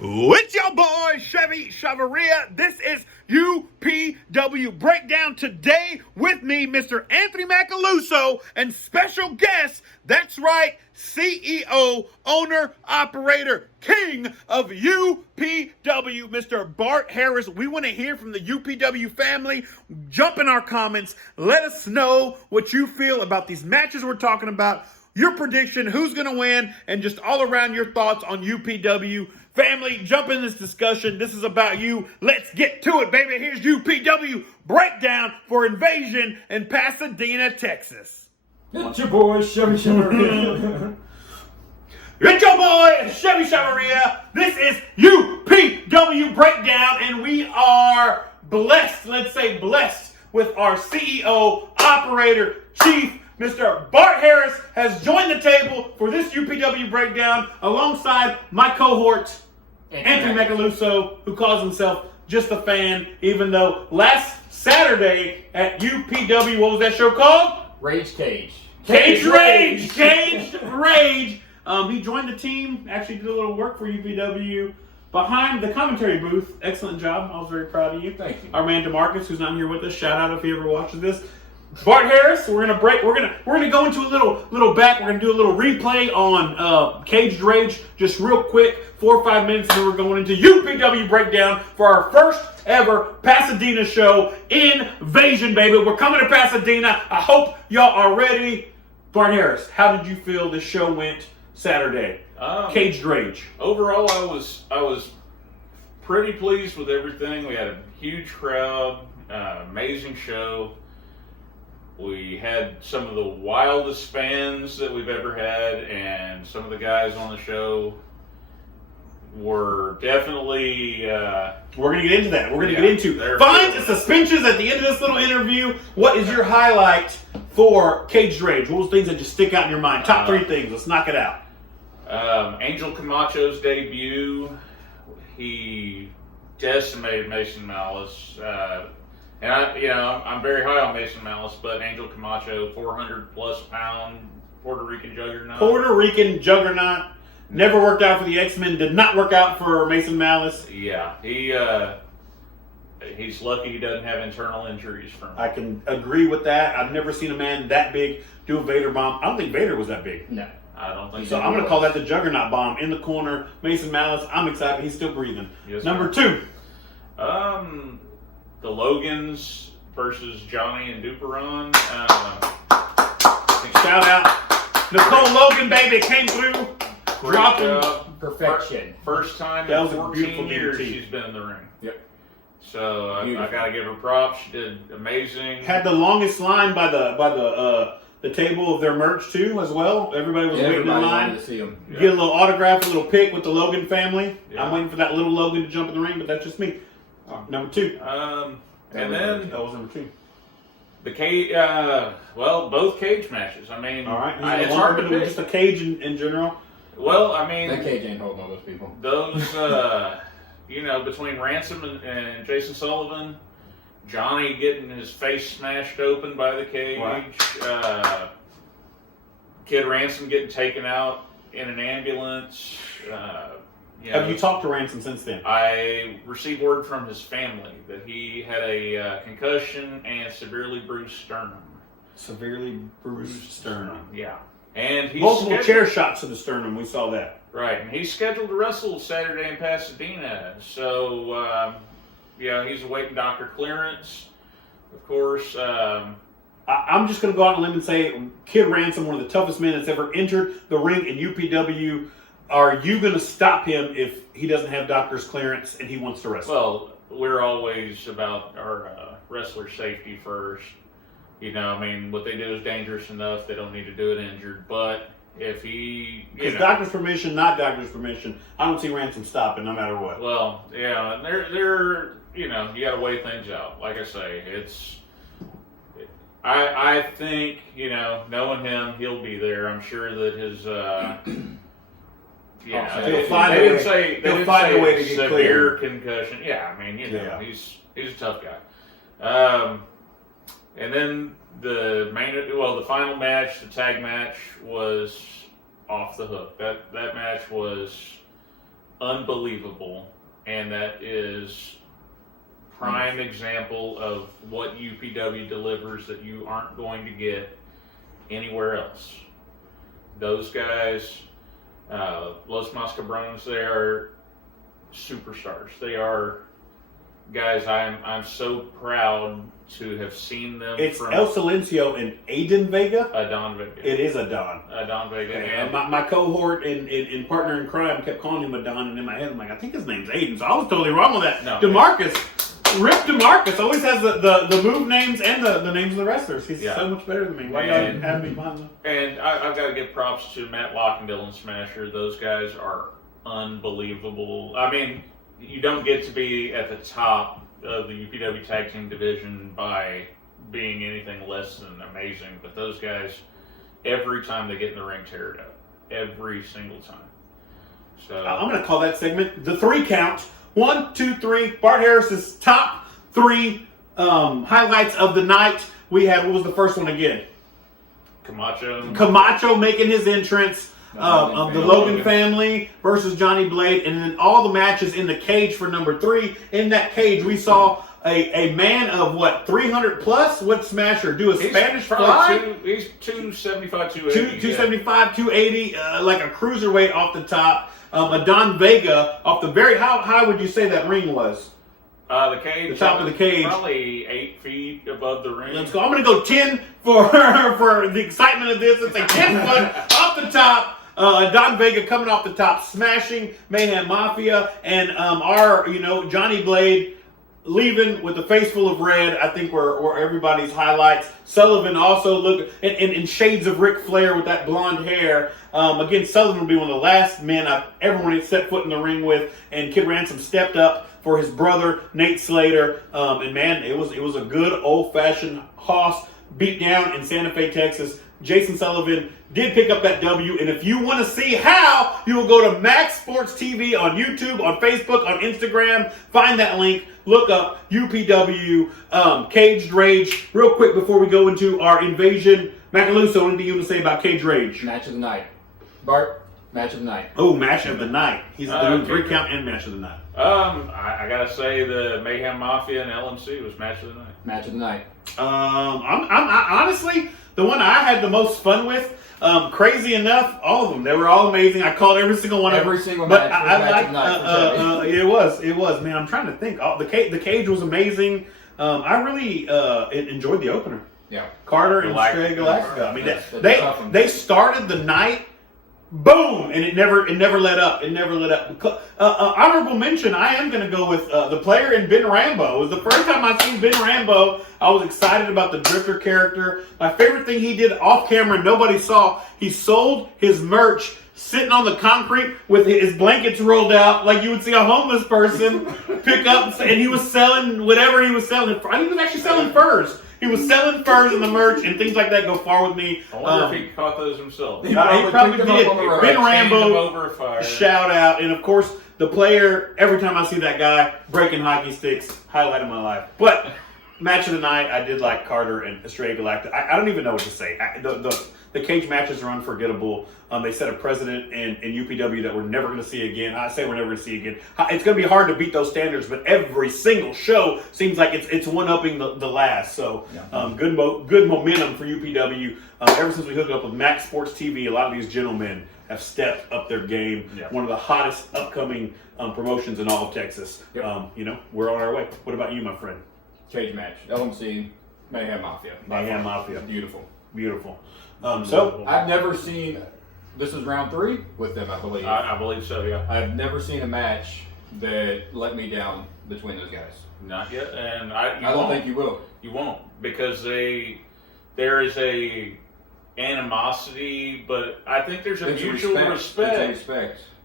It's your boy, Chevy Chavaria. This is UPW Breakdown today with me, Mr. Anthony Macaluso, and special guest, that's right, CEO, owner, operator, king of UPW, Mr. Bart Harris. We want to hear from the UPW family. Jump in our comments. Let us know what you feel about these matches we're talking about, your prediction, who's going to win, and just all around your thoughts on UPW. Family, jump in this discussion. This is about you. Let's get to it, baby. Here's UPW Breakdown for Invasion in Pasadena, Texas. It's your boy, Chevy Chavaria. It's your boy, Chevy Chavaria. This is UPW Breakdown, and we are blessed, let's say blessed, with our CEO, operator, chief, Mr. Bart Harris has joined the table for this UPW Breakdown alongside my cohort, Anthony Macaluso, who calls himself just a fan, even though last Saturday at UPW, what was that show called? Rage Cage. Cage Rage! Cage Rage! He joined the team, actually did a little work for UPW behind the commentary booth. Excellent job. I was very proud of you. Thank you. Our man DeMarcus, who's not here with us, shout out if he ever watches this. Bart Harris, we're gonna break. We're gonna go into a little back. We're gonna do a little replay on Caged Rage, just real quick, 4 or 5 minutes, and then we're going into UPW Breakdown for our first ever Pasadena show. Invasion, baby. We're coming to Pasadena. I hope y'all are ready. Bart Harris, how did you feel this show went Saturday? Caged Rage. Overall, I was pretty pleased with everything. We had a huge crowd, amazing show. We had some of the wildest fans that we've ever had, and some of the guys on the show were definitely... We're going to get into that. We're going to get into fines and suspensions at the end of this little interview. What is your highlight for Caged Rage? What was things that just stick out in your mind? Top 3 things. Let's knock it out. Angel Camacho's debut. He decimated Mason Malice. And I'm very high on Mason Malice, but Angel Camacho, 400-plus pound Puerto Rican juggernaut. Puerto Rican juggernaut. Never worked out for the X-Men. Did not work out for Mason Malice. Yeah, he's lucky he doesn't have internal injuries from it. I can agree with that. I've never seen a man that big do a Vader bomb. I don't think Vader was that big. No, I don't think so. I'm going to call that the juggernaut bomb in the corner. Mason Malice. I'm excited. He's still breathing. Yes, Number 2. The Logans versus Johnny and Duperon. Shout out Nicole Logan, baby, came through. Dropping Perfection. First time that in was a 14 beautiful years DDT. she's been in the ring. Yep. So I got to give her props. She did amazing. Had the longest line by the table of their merch too, as well. Everybody was waiting in line wanted to see him. get a little autograph, a little pic with the Logan family. Yeah. I'm waiting for that little Logan to jump in the ring, but that's just me. Number 2. And then that was number 2. the cage. Both cage matches. I mean, All right, it's hard to pick. just a cage in general. Well, I mean, That cage ain't holding all those people. those, between Ransom and Jason Sullivan, Johnny getting his face smashed open by the cage, Right. Kid Ransom getting taken out in an ambulance. Have you talked to Ransom since then? I received word from his family that he had a concussion and severely bruised sternum. Severely bruised sternum. Yeah. And he's Multiple chair shots to the sternum. We saw that. Right, and he's scheduled to wrestle Saturday in Pasadena. So, he's awaiting doctor clearance. Of course, I'm just going to go out on a limb and say Kid Ransom, one of the toughest men that's ever entered the ring in UPW. Are you going to stop him if he doesn't have doctor's clearance and he wants to wrestle? well, we're always about our wrestler safety first. What they do is dangerous enough. They don't need to do it injured. But if he... Because doctor's permission, not doctor's permission, I don't see Ransom stopping no matter what. Well, yeah, and they're you got to weigh things out. Like I say, I think, knowing him, he'll be there. I'm sure that his... He'll find they a didn't say a way to get severe clear. concussion. Yeah, Yeah. he's a tough guy. And then the final match, the tag match, was off the hook. That match was unbelievable, and that is prime example of what UPW delivers that you aren't going to get anywhere else. Those guys, Los Mascabrones, they are superstars. They are guys I'm so proud to have seen them. It's from El Silencio and Aiden Vega. Adon Vega. It is Adon. Adon Vega. Okay. And My cohort in Partner in Crime kept calling him Adon, and in my head I'm like, I think his name's Aiden. So I was totally wrong with that. No, DeMarcus, Rip DeMarcus always has the move names and the names of the wrestlers. He's so much better than me. Why do you have me behind them? And I've got to give props to Matt Locke and Dylan Smasher. Those guys are unbelievable. I mean, you don't get to be at the top of the UPW tag team division by being anything less than amazing, but those guys, every time they get in the ring, tear it up. Every single time. So I'm going to call that segment the 3 count. 1, 2, 3. Bart Harris's top 3 highlights of the night. We had, what was the first one again? Camacho making his entrance. Of the Logan family versus Johnny Blade, and then all the matches in the cage for number 3. In that cage, we saw a man of what, 300 plus? What Smasher do? He's Spanish fly? He's 275, 280. 275, 280, like a cruiserweight off the top. Adon Vega off the very. How high would you say that ring was? The cage. The top of the cage. Probably 8 feet above the ring. Let's go. I'm going to go 10 for the excitement of this. It's a 10 foot off the top. Don Vega coming off the top, smashing Mayhem Mafia, and our, Johnny Blade leaving with a face full of red. I think were everybody's highlights. Sullivan also looked in shades of Ric Flair with that blonde hair. Again, Sullivan will be one of the last men I've ever wanted to set foot in the ring with, and Kid Ransom stepped up for his brother Nate Slater. And man, it was a good old-fashioned Hoss beat down in Santa Fe, Texas. Jason Sullivan did pick up that W, and if you want to see how, you will go to Max Sports TV on YouTube, on Facebook, on Instagram. Find that link. Look up UPW Caged Rage. Real quick before we go into our invasion, Macaluso, anything you want to say about Cage Rage? Match of the night. Bart, match of the night. Oh, match of the night. He's doing 3 count and match of the night. I gotta say the Mayhem Mafia and LMC was match of the night. Match of the night. I'm honestly the one I had the most fun with. Crazy enough, all of them. They were all amazing. I called every single one of them. Every single match. It was. Man, I'm trying to think. The cage was amazing. I really enjoyed the opener. Yeah. Carter and Stray Galactica. I mean, they started the night. Boom! And it never let up. It never let up. Honorable mention, I am going to go with the player in Ben Rambo. It was the first time I've seen Ben Rambo. I was excited about the Drifter character. My favorite thing he did off camera, nobody saw, he sold his merch sitting on the concrete with his blankets rolled out like you would see a homeless person pick up, and he was selling whatever he was selling. He was actually selling furs. He was selling furs in the merch, and things like that go far with me. I wonder if he caught those himself. He probably did. Ben Rambo, over a fire. Shout out. And of course, the player, every time I see that guy breaking hockey sticks, highlight of my life. But match of the night, I did like Carter and Estrella Galactica. I don't even know what to say. The cage matches are unforgettable. They set a precedent in UPW that we're never going to see again. I say we're never going to see again. It's going to be hard to beat those standards, but every single show seems like it's one-upping the last. So good momentum for UPW. Ever since we hooked up with Max Sports TV, a lot of these gentlemen have stepped up their game. Yeah. One of the hottest upcoming promotions in all of Texas. Yep. We're on our way. What about you, my friend? Cage match. LMC, Mayhem Mafia. Mayhem Mafia. Beautiful. So I've never seen. This is round 3 with them, I believe. I believe so. Yeah. I've never seen a match that let me down between those guys. Not yet, and I don't think you will. You won't, because there is a animosity, but I think there's a mutual respect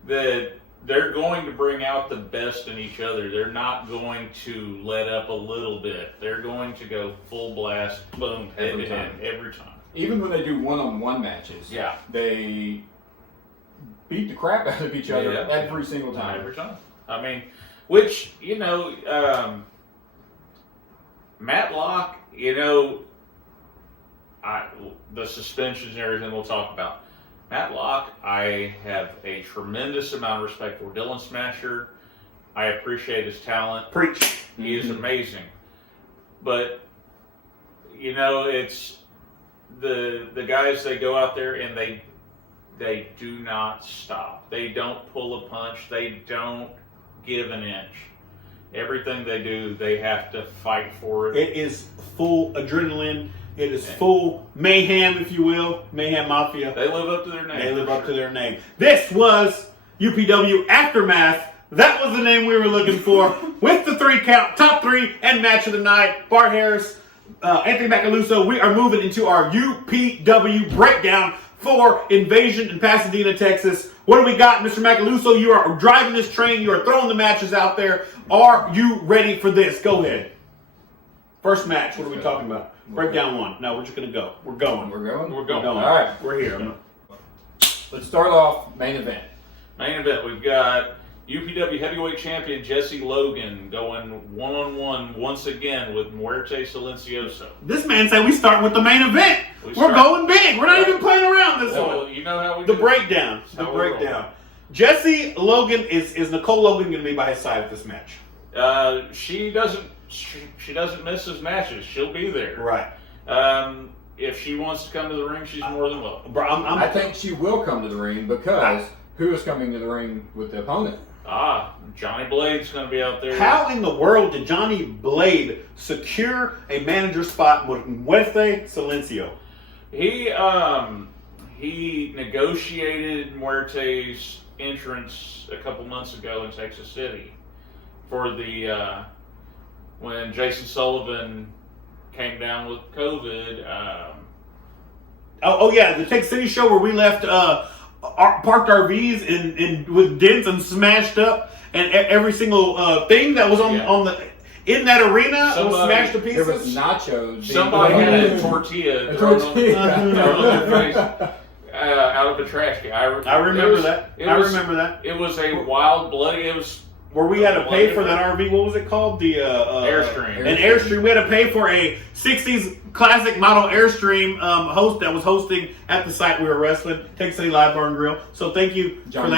that they're going to bring out the best in each other. They're not going to let up a little bit. They're going to go full blast, boom, head to head every time. Even when they do one-on-one matches, they beat the crap out of each other every single time. Every time. I mean, which, Matt Locke, the suspensions and everything we'll talk about. Matt Locke, I have a tremendous amount of respect for. Dylan Smasher, I appreciate his talent. Preach. He is amazing. But, you know, it's the guys, they go out there and they do not stop. They don't pull a punch. They don't give an inch. Everything they do, they have to fight for it. It is full adrenaline. It is full mayhem, if you will. Mayhem Mafia. They live up to their name. They live up to their name. This was UPW Aftermath. That was the name we were looking for. With the 3 count, top 3, and match of the night. Bart Harris, Anthony Macaluso. We are moving into our UPW breakdown for Invasion in Pasadena, Texas. What do we got, Mr. Macaluso? You are driving this train. You are throwing the matches out there. Are you ready for this? Go ahead. First match. What are we talking about? Breakdown 1. No, we're just going to go. We're going. We're going? We're going. All right. We're here. Let's start off main event. Main event, we've got UPW heavyweight champion Jesse Logan going one-on-one once again with Muerte Silencioso. This man said we start with the main event. We're going big. We're not even playing around this Well, one. you know how we The do. breakdown. The breakdown. Jesse Logan, is Nicole Logan going to be by his side at this match? She doesn't miss his matches. She'll be there. Right. If she wants to come to the ring, she's more than welcome. Bro, I think she will come to the ring because who is coming to the ring with the opponent? Johnny Blade's going to be out there. How in the world did Johnny Blade secure a manager spot with Muerte Silencio? He negotiated Muerte's entrance a couple months ago in Texas City for the when Jason Sullivan came down with COVID. Oh yeah, the Texas City show where we left parked RVs and with dents and smashed up, and every single thing that was on the in that arena was smashed to pieces. There was nachos. Somebody had a tortilla thrown on their face out of a trash can. I remember that. remember that. It was a wild, bloody. It was where we had to pay for that RV. What was it called? The Airstream. An Airstream. We had to pay for a '60s classic model Airstream host that was hosting at the site we were wrestling, Texas City Live Bar and Grill. So thank you for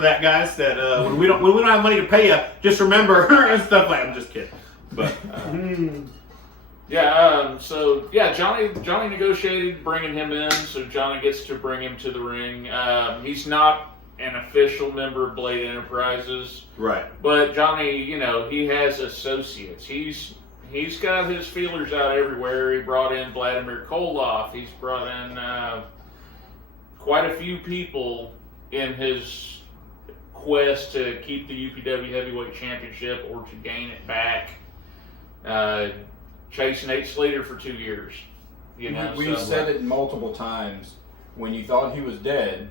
that, guys. That when we don't have money to pay you, just remember and stuff like. I'm just kidding, but. Johnny negotiated bringing him in, so Johnny gets to bring him to the ring. He's not an official member of Blade Enterprises, right? But Johnny, he has associates. He's got his feelers out everywhere. He brought in Vladimir Koloff. He's brought in quite a few people in his quest to keep the UPW Heavyweight Championship or to gain it back. Chasing Nate Slater for 2 years. We've said it multiple times. When you thought he was dead,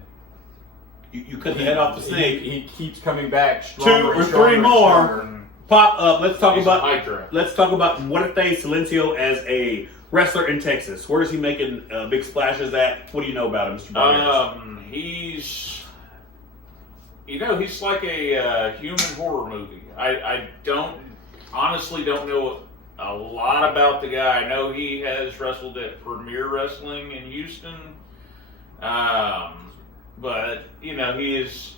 you cut the head off the snake. He keeps coming back stronger. 2 or 3 more pop up. Let's talk about Muerte Silencio as a wrestler in Texas. Where is he making big splashes at? What do you know about him, Mr. Barnes? He's like a human horror movie. I honestly don't know a lot about the guy. I know he has wrestled at Premier Wrestling in Houston. But, he is,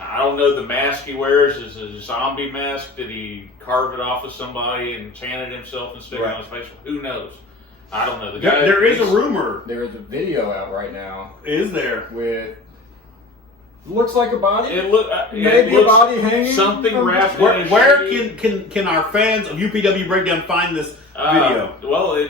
I don't know, the mask he wears is a zombie mask. Did he carve it off of somebody and tan it himself and stick it on his face? Who knows? I don't know. There is a rumor. There is a video out right now. Is there? With looks like a body. Maybe a body hanging. Something wrapped. Where can our fans of UPW Breakdown find this video?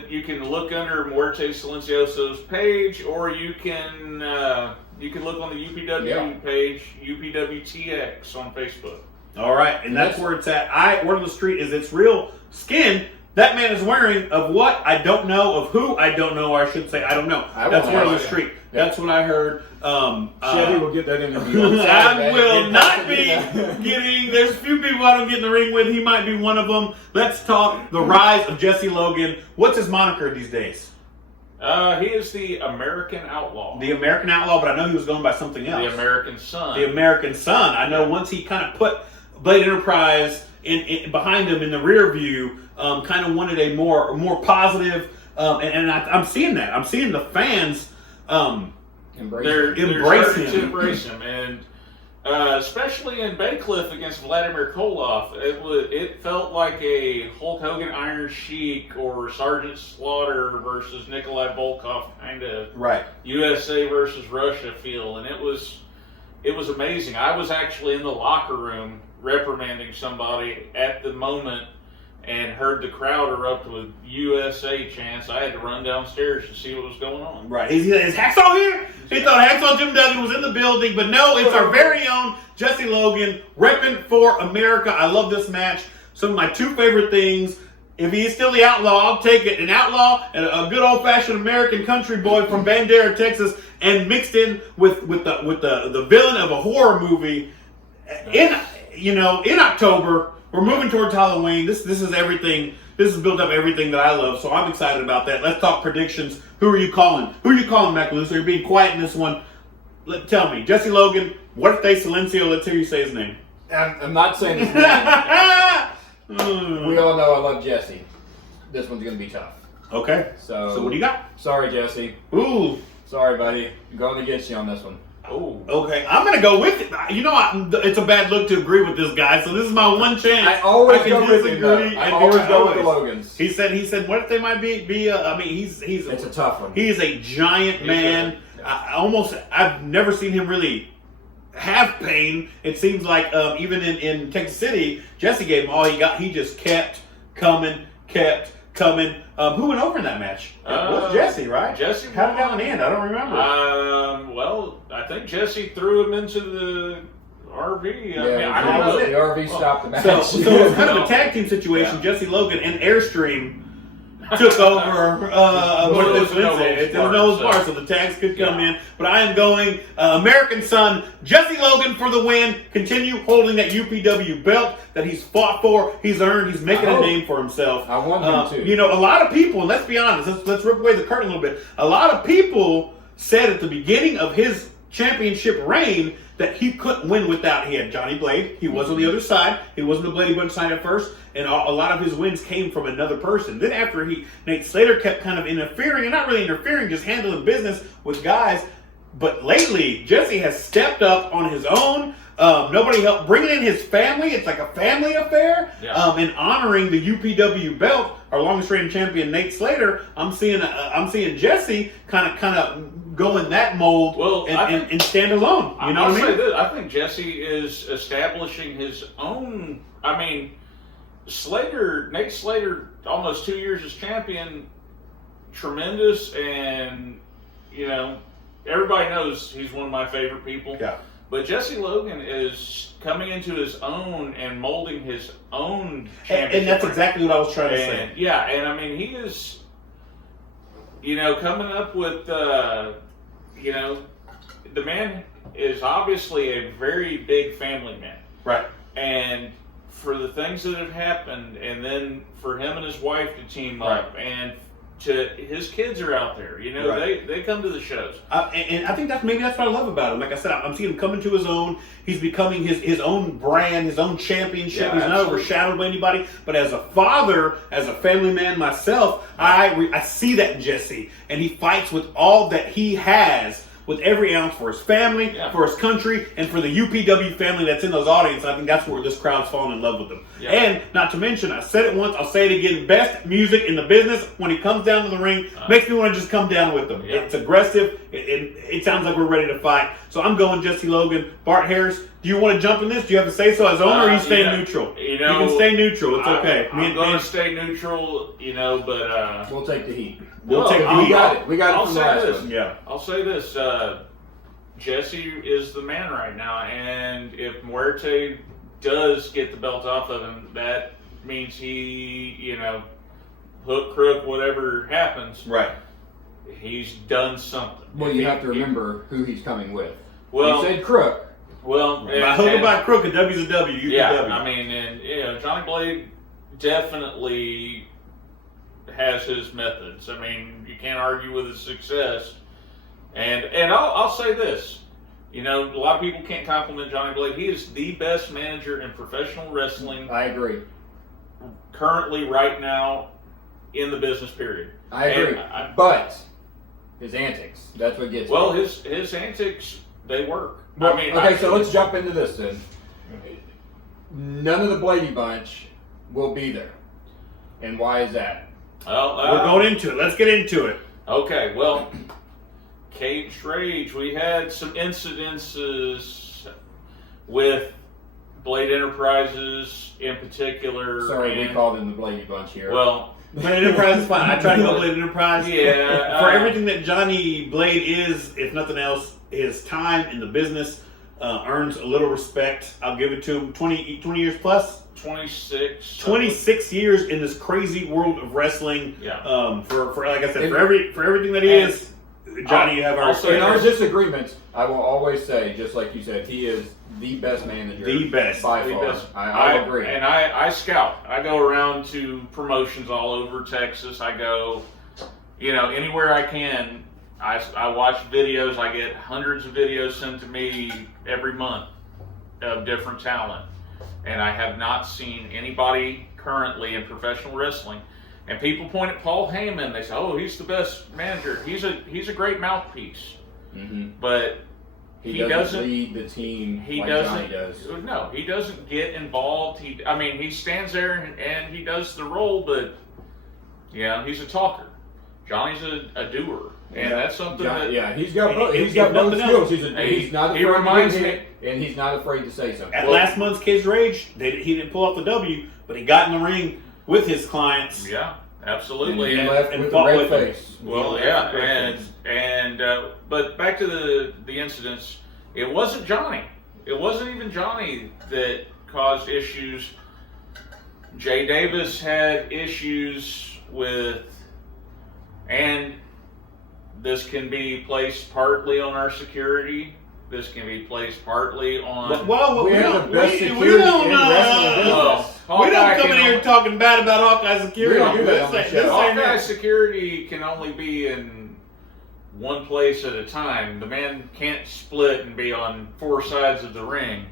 You can look under Muerte Silencioso's page, or you can look on the UPW page, UPWTX on Facebook. All right, and that's where it's at. Word on the street is it's real skin. That man is wearing of what I don't know, of who I don't know, or I should say I don't know. That's word on the street. Yeah. That's what I heard. Chevy will get that interview. I will not be getting. There's a few people I don't get in the ring with. He might be one of them. Let's talk the rise of Jesse Logan. What's his moniker these days? He is the American Outlaw. The American Outlaw, but I know he was going by something else. The American Son. The American Son. I know once he kind of put Blade Enterprise in behind him in the rear view, kind of wanted a more positive, and I'm seeing that. I'm seeing the fans They're Embrace starting him. to embrace him, and especially in Baycliff against Vladimir Koloff, it felt like a Hulk Hogan Iron Sheik or Sergeant Slaughter versus Nikolai Volkov kind of USA versus Russia feel, and it was amazing. I was actually in the locker room reprimanding somebody at the moment and heard the crowd erupt with USA chants. I had to run downstairs to see what was going on. Right. Is Hacksaw here? He thought Hacksaw Jim Duggan was in the building, but no, it's our very own Jesse Logan repping for America. I love this match. Some of my two favorite things. If he is still the outlaw, I'll take it. An outlaw and a good old-fashioned American country boy from Bandera, Texas, and mixed in with the villain of a horror movie. In October, we're moving towards Halloween. This is everything. This has built up everything that I love, so I'm excited about that. Let's talk predictions. Who are you calling? Who are you calling, Macaluso? You're being quiet in this one. Tell me, Jesse Logan. What if they Silencio? Let's hear you say his name. I'm not saying his name. We all know I love Jesse. This one's going to be tough. Okay. So what do you got? Sorry, Jesse. Ooh. Sorry, buddy. I'm going against you on this one. Oh. Okay. I'm going to go with it. It's a bad look to agree with this guy, so this is my one chance. I always can go with him, though. disagree I and always hear go with the his Logans. He said, what if they might be he's It's a tough one. He is a giant man. I've never seen him really have pain. It seems like even in Texas City, Jesse gave him all he got. He just kept coming. Who went over in that match? It was Jesse, right? Jesse. How did that one end? I don't remember. Well, I think Jesse threw him into the RV. I don't know. The RV stopped the match. So it's kind of a tag team situation. Yeah. Jesse Logan and Airstream took over. There was no bar, so the tags could come in. But I am going American Son, Jesse Logan for the win. Continue holding that UPW belt that he's fought for, he's earned, he's making a name for himself. I want him too. You know, a lot of people, and let's be honest, let's rip away the curtain a little bit. A lot of people said at the beginning of his championship reign that he couldn't win without. He had Johnny Blade. He was on the other side. He wasn't the Blade Bunch side at first, and a lot of his wins came from another person. Then after Nate Slater kept kind of interfering, and not really interfering, just handling business with guys. But lately, Jesse has stepped up on his own. Nobody helped bringing in his family. It's like a family affair. Yeah. And honoring the UPW belt, our longest reigning champion Nate Slater. I'm seeing Jesse kind of go in that mold and stand alone. You know what I mean? Say this, I think Jesse is establishing his own. I mean, Nate Slater, almost 2 years as champion, tremendous, and everybody knows he's one of my favorite people. Yeah. But Jesse Logan is coming into his own and molding his own championship. And that's exactly what I was trying to say. Yeah, and I mean, he is, coming up with, the man is obviously a very big family man. Right. And for the things that have happened, and then for him and his wife to team up, and his kids are out there, they come to the shows. And I think that's what I love about him. Like I said, I'm seeing him come into his own. He's becoming his own brand, his own championship. Yeah, He's not overshadowed by anybody. But as a father, as a family man myself, I see that in Jesse. And he fights with all that he has, with every ounce for his family, for his country, and for the UPW family that's in those audiences. I think that's where this crowd's falling in love with him. Yeah. And not to mention, I said it once, I'll say it again, best music in the business. When he comes down to the ring, makes me want to just come down with him. Yeah. It's aggressive. It sounds like we're ready to fight. So I'm going Jesse Logan. Bart Harris, do you want to jump in this? Do you have to say so as owner, or you stay neutral? You can stay neutral. It's okay. I'm going to stay neutral, but... we'll take the heat. We'll take the heat. We got it from the last one. Yeah. I'll say this. Jesse is the man right now, and if Muerte does get the belt off of him, that means he, hook, crook, whatever happens. Right. He's done something. Well, you have to remember who he's coming with. Well, you said crook. Well, by hook or by crook, a W's a W. UPW. Yeah, I mean, and Johnny Blade definitely has his methods. I mean, you can't argue with his success. And I'll say this, a lot of people can't compliment Johnny Blade. He is the best manager in professional wrestling. I agree. Currently, right now, in the business period. I agree. But His antics. That's what gets Well, me. his antics, they work. Well, I mean, okay, so let's jump into this then. None of the Blady Bunch will be there. And why is that? Well, We're going into it. Let's get into it. Okay, well, Cage Rage, we had some incidences with Blade Enterprises in particular. Sorry, we called him the Blady Bunch here. Well, Blade Enterprise is fine. I tried to go Blade Enterprise. Yeah, For everything that Johnny Blade is, if nothing else, his time in the business earns a little respect. I'll give it to him. 20 years plus? 26. 26 years in this crazy world of wrestling. Yeah. For like I said, for everything that he is, Johnny, you have our in our disagreements, I will always say, just like you said, he is the best manager. The best. By The far. best. I agree. And I scout. I go around to promotions all over Texas. I go, anywhere I can. I watch videos. I get hundreds of videos sent to me every month of different talent. And I have not seen anybody currently in professional wrestling. And people point at Paul Heyman. They say, "Oh, he's the best manager. He's a great mouthpiece." Mm-hmm. But he doesn't lead the team he like doesn't, Johnny does. No, he doesn't get involved. He stands there and he does the role, but he's a talker. Johnny's a doer, and that's something he's got both skills. He's not afraid he reminds to me, hit, and he's not afraid to say something. At last month's Cage Rage, he didn't pull off the W, but he got in the ring with his clients. Yeah, absolutely. And he left and with a fought red with them. face. Well, but back to the incidents. It wasn't Johnny. It wasn't even Johnny that caused issues. Jay Davis had issues with, and this can be placed partly on our security. This can be placed partly on. Well, we we have don't. the best We security don't. in wrestling business. We don't come in here talking bad about Hawkeye security. We don't do that on the This show. ain't Hawkeye it. security can only be in one place at a time. The man can't split and be on four sides of the ring.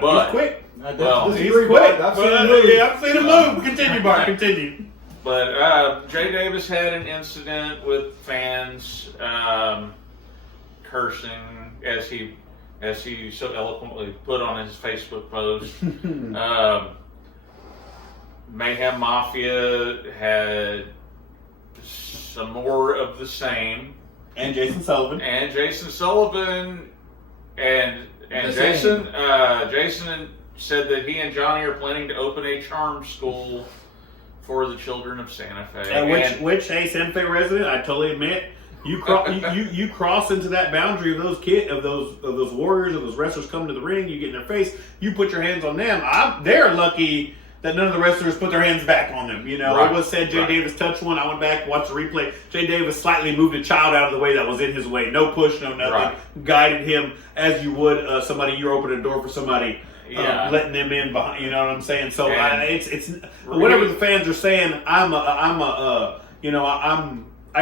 But He's quick. Well, He's quick. I've seen him move. I've seen him move. Continue, Bart. Continue. But Jay Davis had an incident with fans cursing, as he so eloquently put on his Facebook post. Mayhem Mafia had some more of the same, And Jason Sullivan. and Jason Sullivan and The Jason said that he and Johnny are planning to open a charm school for the children of Santa Fe. Which, hey, Santa Fe resident, I totally admit, you cross into that boundary of those warriors, of those wrestlers coming to the ring. You get in their face, you put your hands on them. They're lucky that none of the wrestlers put their hands back on them. Right. It was said Jay Davis touched one. I went back, watched the replay. Jay Davis slightly moved a child out of the way that was in his way. No push, no nothing. Right. Guided him as you would somebody. You're opening a door for somebody. Yeah. Letting them in behind, you know what I'm saying? So And it's whatever the fans are saying. I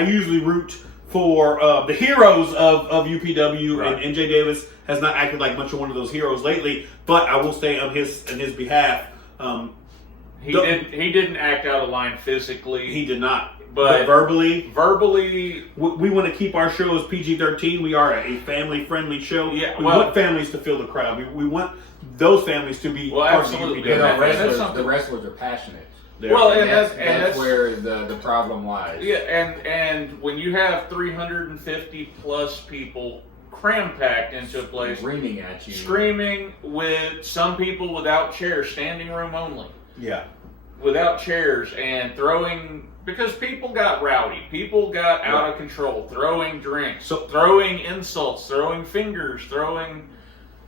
usually root for the heroes of UPW, Right. and Jay Davis has not acted like much of one of those heroes lately. But I will say on his behalf, He didn't act out of line physically. he did not. But verbally, we want to keep our show as PG-13. We are a family-friendly show. Yeah, we well- want families to fill the crowd. We want those families to be part absolutely. of You UPW. know, That's the wrestlers are passionate. Well, And and that's that's where the problem lies. yeah, and when you have 350 plus people cram packed into a place, Screaming at you. screaming with some people without chairs, standing room only, Yeah. without chairs, and throwing, because people got rowdy, people got out of control, throwing drinks, throwing insults, throwing fingers,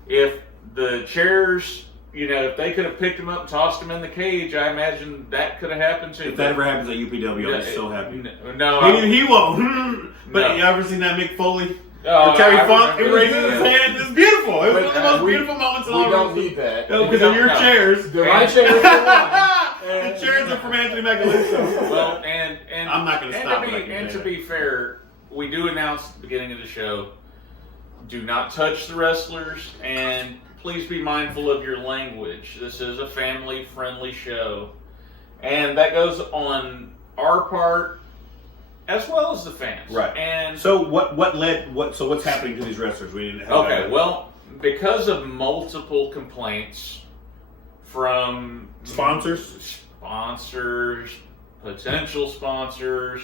if the chairs, if they could have picked him up and tossed him in the cage, I imagine that could have happened too. If that ever happens at UPW, I'll be so happy. No, He won't. But No. you ever seen that Mick Foley? Oh, Terry I Funk, he remember raises his hand. It's beautiful. It's one of the most we- beautiful moments in We all don't wrestling. need that. No, because of your No. chairs. The right chair is the one. The chairs are from Anthony Macaluso. Well, and I'm not gonna stop it, I can And tell to you be fair, we do announce at the beginning of the show: do not touch the wrestlers, and please be mindful of your language. This is a family-friendly show, and that goes on our part as well as the fans. Right. And so so what's happening to these wrestlers? We didn't have okay, well, because of multiple complaints from sponsors, potential sponsors,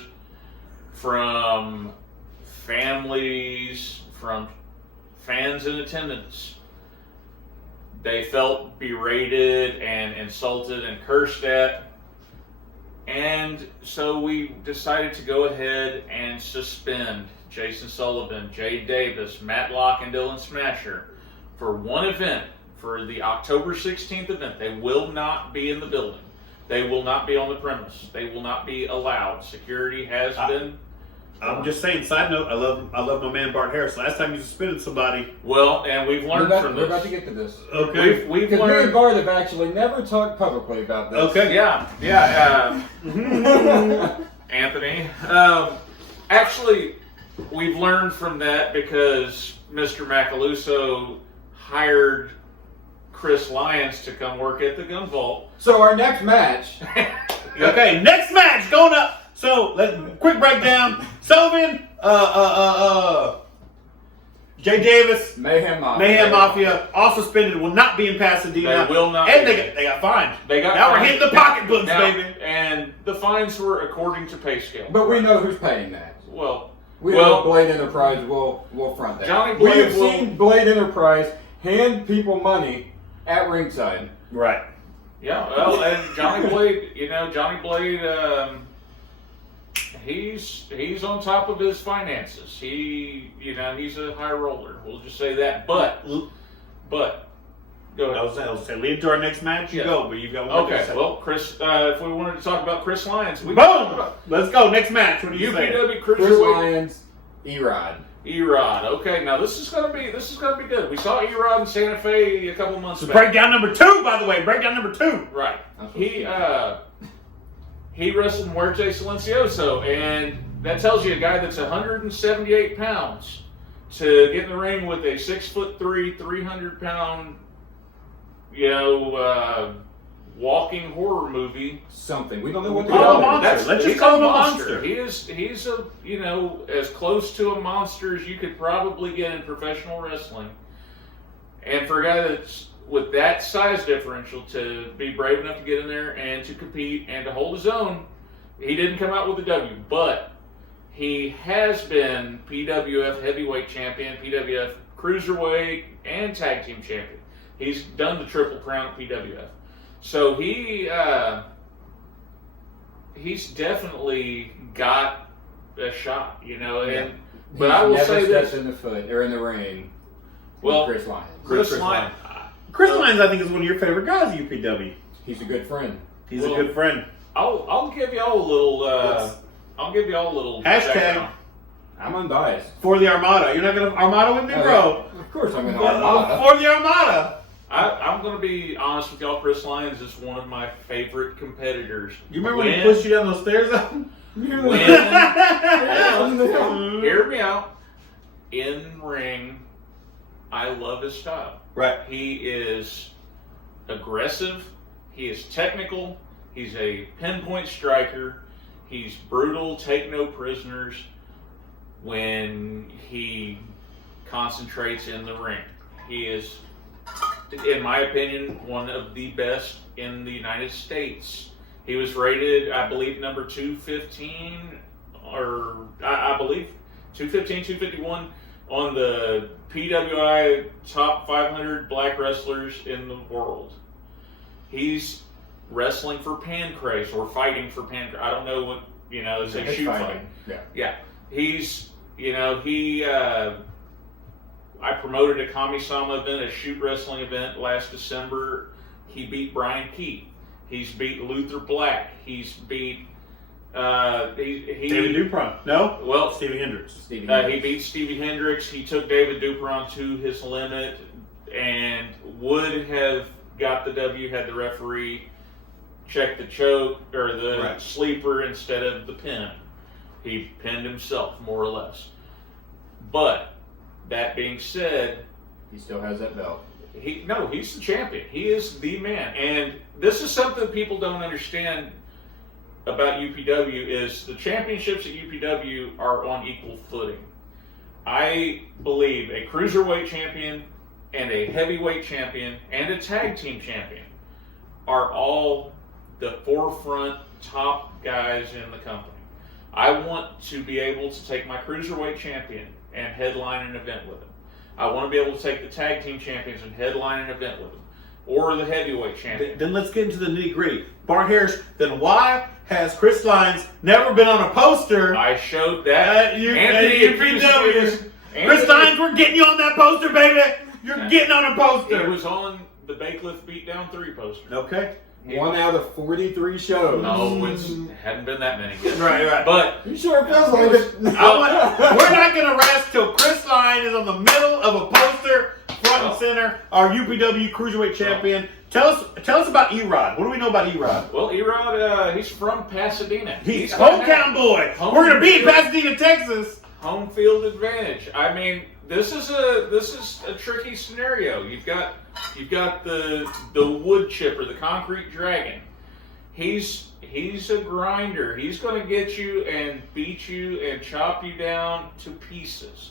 from families, from fans in attendance, they felt berated and insulted and cursed at. And so we decided to go ahead and suspend Jason Sullivan, Jay Davis, Matt Locke, and Dylan Smasher for one event, for the October 16th event. They will not be in the building. They will not be on the premise. They will not be allowed. Security has been. I'm just saying. Side note: I love my man Bart Harris. Last time you suspended somebody. Well, and we've learned from this. We're about to get to this. Okay. We've Because me learned. and Bart have actually never talked publicly about this. Okay. Yeah. Anthony. Actually, we've learned from that because Mr. Macaluso hired Chris Lyons to come work at the Gun Vault. So our next match. Okay. Next match going up. So let's quick breakdown. Sullivan, Jay Davis, Mayhem Mafia. Mafia, all suspended, will not be in Pasadena. They will not And be. they got fined. Now we're hitting the pocketbooks, now, baby. And the fines were according to pay scale. But we know who's paying that. Well, We know Blade Enterprise will front that. Johnny we Blade have will- seen Blade Enterprise hand people money at ringside. Right. yeah. Well, and Johnny Blade, he's on top of his finances. He's a high roller. We'll just say that. But go ahead. I was saying, lead to our next match. You Yeah. go, but you've got one. Okay, well, Chris, if we wanted to talk about Chris Lyons, we Boom! Let's go. Next match. What do you say? UPW Chris Cruiserweight Lyons, Erod. Erod. Okay, now this is gonna be good. We saw Erod in Santa Fe a couple months So back. breakdown number 2, by the way. Breakdown number 2. Right. He wrestled Muerte Silencioso, and that tells you a guy that's 178 pounds to get in the ring with a 6'3", 300-pound, walking horror movie. Something. We don't know what to Oh, call monster. it. Let's just He's call a him a monster. monster. He's a as close to a monster as you could probably get in professional wrestling. And for a guy that's with that size differential to be brave enough to get in there and to compete and to hold his own, he didn't come out with a W, but he has been PWF heavyweight champion, PWF cruiserweight, and tag team champion. He's done the triple crown at PWF. So he's definitely got a shot, and but I will say this. In the foot or in the ring. Well, with Chris Lyons. Chris Lyons. Chris Lyons, I think, is one of your favorite guys at UPW. He's a good friend. He's a good friend. I'll give y'all a little. I'll give y'all a little Hashtag. background. I'm unbiased. For the Armada. You're not going to Armada with me, bro? Of course I'm going to Armada. For the Armada. I'm going to be honest with y'all. Chris Lyons is one of my favorite competitors. You remember when he pushed you down those stairs? Hear me out. In ring, I love his style. Right. He is aggressive. He is technical. He's a pinpoint striker. He's brutal, take no prisoners when he concentrates in the ring. He is, in my opinion, one of the best in the United States. He was rated, I believe, number 215, or I believe 215, 251 on the PWI top 500 black wrestlers in the world. He's wrestling for Pancrase or fighting for Pancrase. I don't know what, it's a shoot fight. Yeah. He's, I promoted a Kami-sama event, a shoot wrestling event last December. He beat Brian Keith. He's beat Luther Black. He's beat David Dupron. No? Well, Stevie Hendricks. he beat Stevie Hendricks. He took David Dupron to his limit and would have got the W had the referee checked the choke or the sleeper instead of the pin. He pinned himself, more or less. But that being said, he still has that belt. He's the champion. He is the man. And this is something people don't understand. about UPW is the championships at UPW are on equal footing. I believe a cruiserweight champion and a heavyweight champion and a tag team champion are all the forefront top guys in the company. I want to be able to take my cruiserweight champion and headline an event with him. I want to be able to take the tag team champions and headline an event with them. Or the heavyweight champion. Then let's get into the nitty gritty. Bart Harris, then why has Chris Lyons never been on a poster? I showed that. UPW. Chris Lyons, we're getting you on that poster, baby. You're getting on a poster. He was on the Bakelift Beatdown 3 poster. Okay. 1 out of 43 shows. No, it hadn't been that many yet. Right. But You sure it feels like it? we're not going to rest till Chris Lyons is on the middle of a poster, front and center, our UPW Cruiserweight Champion. Tell us about Erod. What do we know about Erod? well, Erod, he's from Pasadena. He's hometown boy. We're going to be in Pasadena, Texas. Home field advantage. I mean, this is a tricky scenario. You've got the wood chipper, the concrete dragon. He's a grinder. He's going to get you and beat you and chop you down to pieces.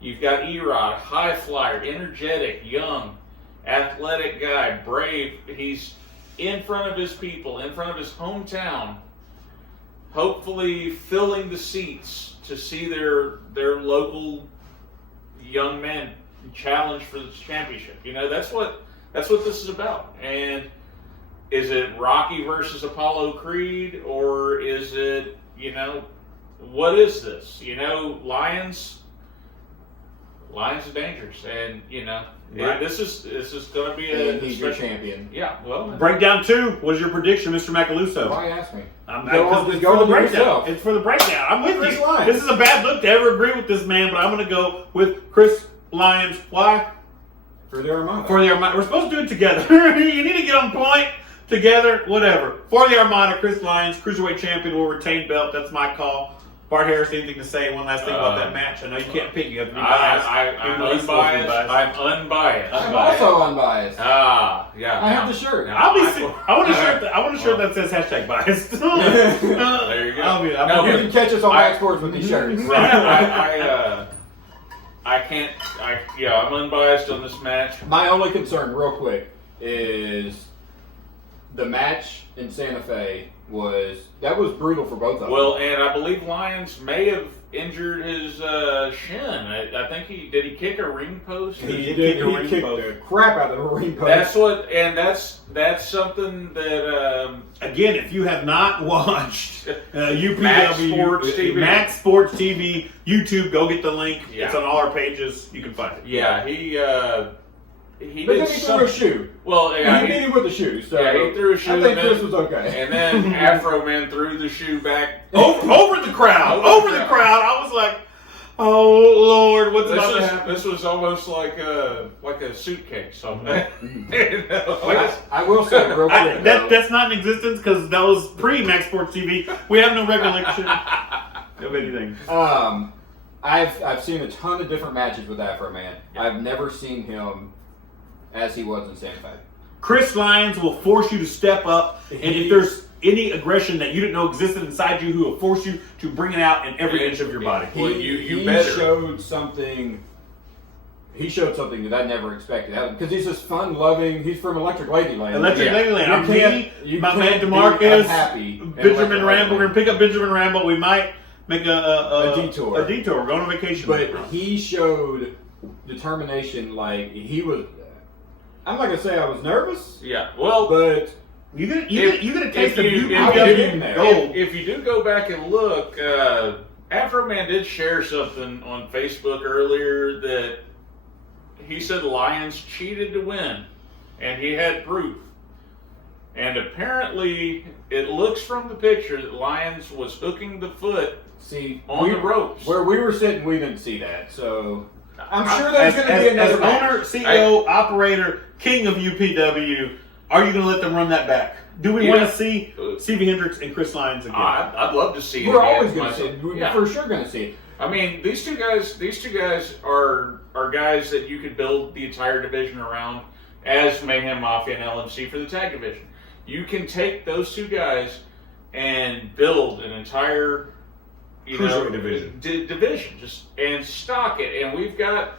You've got Erod, high flyer, energetic, young, athletic guy, brave. He's in front of his people, in front of his hometown, hopefully filling the seats to see their local young men challenge for the championship. You know, that's what this is about. And is it Rocky versus Apollo Creed, or is it, what is this? Lions are dangerous, and Right. this is going to be He's your special champion. Yeah, well, Breakdown 2. What is your prediction, Mr. Macaluso? Why ask me? It's Go for the with breakdown. yourself. It's for the breakdown. I'm with Chris you. Lyons. This is a bad look to ever agree with this man, but I'm going to go with Chris Lyons. Why? For the Armada. For the Armada. We're supposed to do it together. You need to get on point. Together, whatever. For the Armada, Chris Lyons, Cruiserweight Champion, will retain belt. That's my call. Bart Harris, anything to say? One last thing about that match. I know you can't pick. You have to be biased. I'm unbiased. I'm unbiased. I'm also unbiased. Yeah. I have the shirt. I want a shirt. I want a shirt that says #biased. There you go. You can catch us on Back Sports with these shirts. I'm unbiased on this match. My only concern, real quick, is the match in Santa Fe was brutal for both of them. Well, and I believe Lyons may have injured his shin. I think he kick a ring post. He kicked the crap out of the ring post. That's something that again, if you have not watched UPW Max Sports TV TV. YouTube, go get the link. Yeah. It's on all our pages. You can find it. Yeah, he But then he threw a shoe. Well, yeah, he beat him with a shoe. So he threw a shoe. I think Chris was okay. And then Afro Man threw the shoe back over the crowd. Over the crowd. I was like, oh Lord, what's about to happen? This was almost like a suitcase. I will say real quick. That's not in existence because that was pre-Max Sports TV. We have no recollection of anything. I've seen a ton of different matches with Afro Man. Yeah. I've never seen him as he was in Santa Fe. Chris Lyons will force you to step up, and if there's any aggression that you didn't know existed inside you, he will force you to bring it out in every inch of your body. You He better. showed something that I never expected. Because he's just fun-loving. He's from Electric Ladyland. Electric Ladyland. I'm my man can't be DeMarcus, unhappy in Benjamin Electric Rambo. We're going to pick up Benjamin Rambo. We might make a detour. A detour. We're going on vacation. But he showed determination like he was... I'm not going to say I was nervous. Yeah, well, but... You get a taste of UPW gold. If you do go back and look, Afro Man did share something on Facebook earlier that he said Lyons cheated to win, and he had proof. And apparently, it looks from the picture that Lyons was hooking the foot on the ropes. Where we were sitting, we didn't see that. So I'm sure there's going to be another match. Owner, CEO, operator, king of UPW. Are you going to let them run that back? Do we want to see Stevie Hendricks and Chris Lyons again? I'd love to see it. We're always going to see it. We're for sure going to see it. I mean, these two guys are guys that you could build the entire division around as Mayhem Mafia and LMC for the tag division. You can take those two guys and build an entire Cruiserweight division. Division, and stock it. And we've got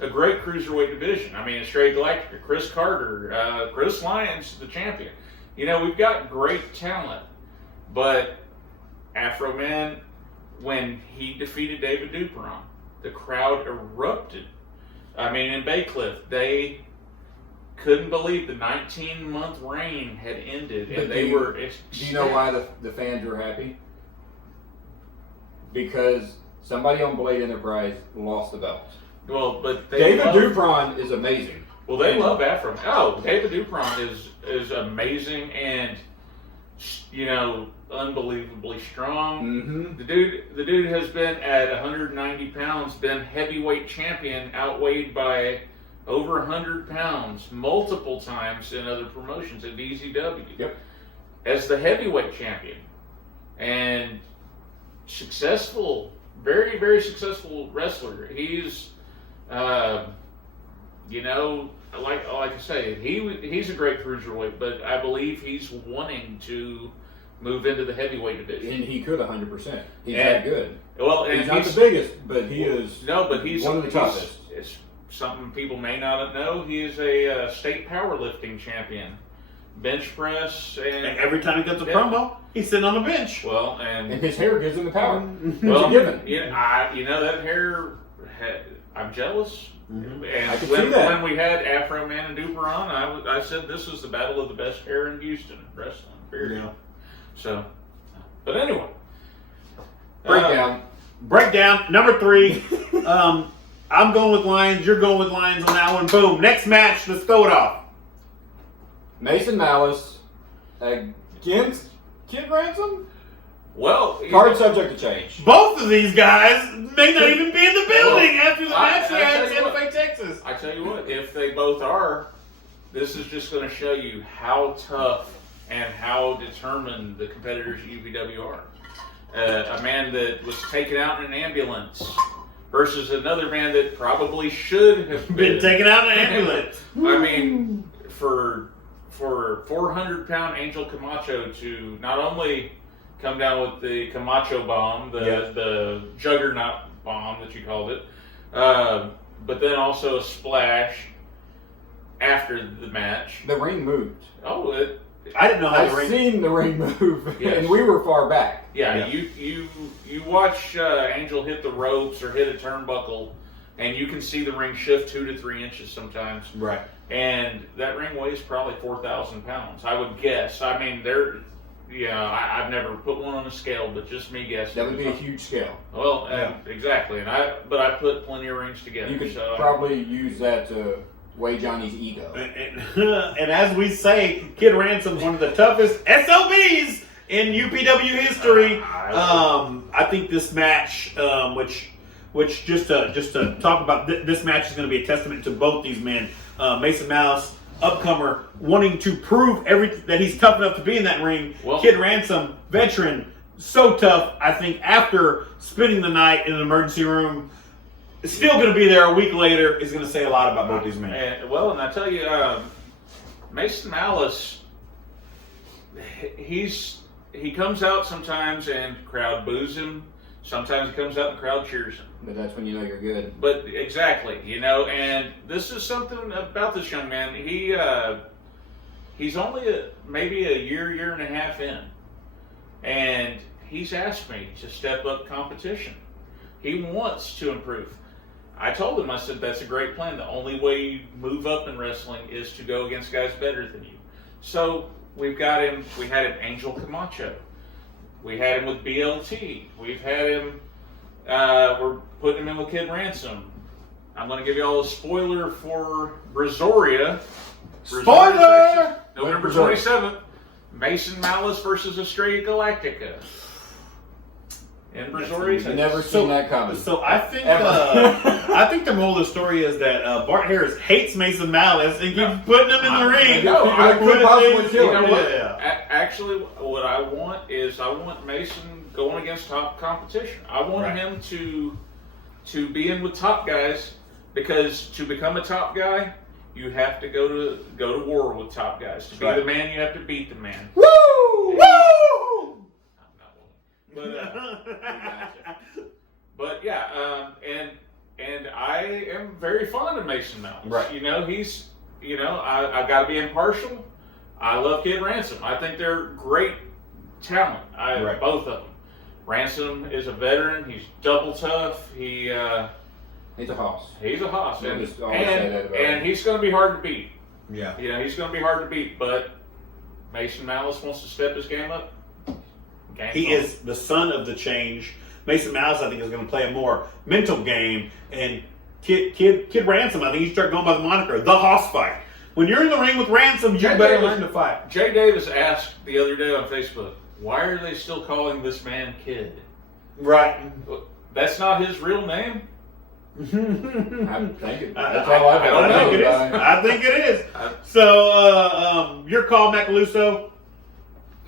a great cruiserweight division. I mean, Straight Galactica, Chris Carter, Chris Lyons, the champion. We've got great talent. But Afro Man, when he defeated David Duperon, the crowd erupted. I mean, in Baycliff, they couldn't believe the 19-month reign had ended, and they were. Do you know why the fans were happy? Because somebody on Blade Enterprise lost the belt. Well, but David Dupron is amazing. Well, they love Afro. Oh, David Dupron is amazing and unbelievably strong. Mm-hmm. The dude has been at 190 pounds, been heavyweight champion, outweighed by over 100 pounds multiple times in other promotions at DZW. Yep. As the heavyweight champion, and successful, very, very successful wrestler. He's, like I say, he's a great cruiserweight, but I believe he's wanting to move into the heavyweight division. And he could 100%. He's that good. Well, and he's not the biggest, but he is. No, but he's one of the toughest. It's something people may not know. He is a state powerlifting champion. Bench press, and every time he cuts a promo, he's sitting on the bench. Well, and his hair gives him the power. Well, given. That hair. I'm jealous. Mm-hmm. And when we had Afro Man and Duperon, I said this was the battle of the best hair in Houston wrestling. Period. Yeah. So, but anyway, breakdown number 3. I'm going with Lions. You're going with Lions on that one. Boom. Next match. Let's throw it off. Mason Malice against Kid Ransom? Well, card subject to change. Both of these guys may not even be in the building after the match we had in Santa Fe, Texas. I tell you what, if they both are, this is just going to show you how tough and how determined the competitors at UPW are. A man that was taken out in an ambulance versus another man that probably should have been taken out in an ambulance. I mean, for 400-pound Angel Camacho to not only come down with the Camacho bomb, the juggernaut bomb that you called it, but then also a splash after the match. The ring moved. Oh, I didn't know how I've seen the ring move, yes. And we were far back. Yeah. You watch Angel hit the ropes or hit a turnbuckle, and you can see the ring shift 2 to 3 inches sometimes. Right. And that ring weighs probably 4,000 pounds, I would guess. I mean, I've never put one on a scale, but just me guessing. That would be a huge scale. Well, exactly. But I put plenty of rings together. You could probably use that to weigh Johnny's ego. And as we say, Kid Ransom, one of the toughest SOBs in UPW history. I think this match, which just to talk about, this match is going to be a testament to both these men. Mason Malice, upcomer, wanting to prove that he's tough enough to be in that ring. Well, Kid Ransom, veteran, so tough. I think after spending the night in an emergency room, still going to be there a week later, is going to say a lot about both these men. And I tell you, Mason Malice, he comes out sometimes and crowd boos him. Sometimes he comes out and crowd cheers him. But that's when you know you're good. But exactly, and this is something about this young man. He's only maybe a year and a half in, and he's asked me to step up competition. He wants to improve. I told him, I said, that's a great plan. The only way you move up in wrestling is to go against guys better than you. So we had him Angel Camacho. We had him with BLT. We've had him, we're putting him in with Kid Ransom. I'm going to give you all a spoiler for Brazoria. Spoiler! November 27th. Mason Malice versus Estrella Galactica. In Brazoria, Texas. Never seen that coming. So I think the moral of the story is that Bart Harris hates Mason Malice and keeps putting him in the ring. No, I could possibly kill him. Actually, what I want is Mason going against top competition. I want him to be in with top guys, because to become a top guy, you have to go to war with top guys. To be the man, you have to beat the man. Woo! Woo! But yeah, and I am very fond of Mason Malice. Right. You know, I've got to be impartial. I love Kid Ransom. I think they're great talent. Both of them. Ransom is a veteran. He's double tough. He's a hoss. He's a hoss, We'll just always say that about him. and he's going to be hard to beat. Yeah. You know, he's going to be hard to beat. But Mason Malice wants to step his game up. He is the son of the change. Mason Malice, I think, is going to play a more mental game. And Kid Ransom, I think you start going by the moniker, the Hoss Fight. When you're in the ring with Ransom, you better learn to fight. Jay Davis asked the other day on Facebook, why are they still calling this man Kid? Right. That's not his real name? I'm thinking. I That's I think it is. So, your call, Macaluso.